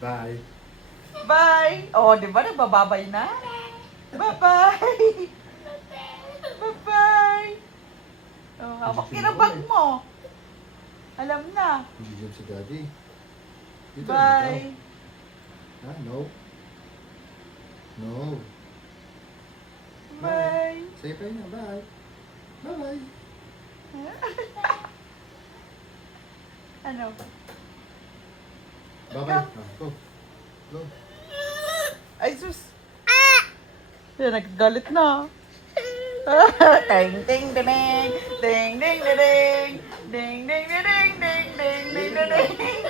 Bye. Bye! Oh, di ba? Nagbababay na? Bye-bye! Bye-bye! Oh, hawak kinabag mo. Alam na. Hindi dyan si Daddy. Dito, Bye! ikaw. Ha? No? No. Bye! Say bye na. Bye. Bye-bye. Ano? Bye-bye. Ah, go. Go. Ay, sus! Yan, nagagalit na. Ting, ting, ding, ding, ding, ding, ding, ding, ding, ding, ding, ding, ding, ding, ding, ding.